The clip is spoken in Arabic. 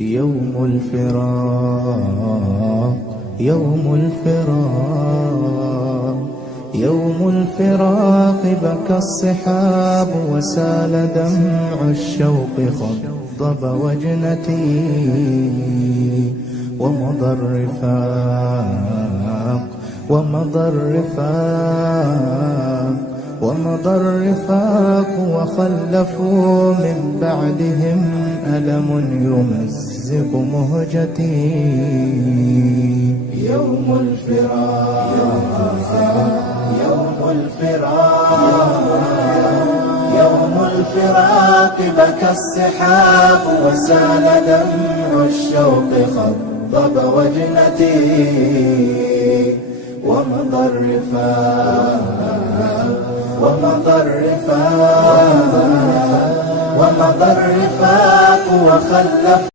يوم الفراق يوم الفراق يوم الفراق بكى الصحاب وسال دمع الشوق خضب وجنتي ومضى الرفاق ومضى الرفاق ومضى الرفاق وخلفوا من بعدهم ألم يمزق مهجتي يوم الفراق يوم الفراق يوم الفراق بكى السحاب وسال دمع الشوق خضب وجنتي ومضى الرفاق ومضى الرفاق ومضى الرفاق وخلف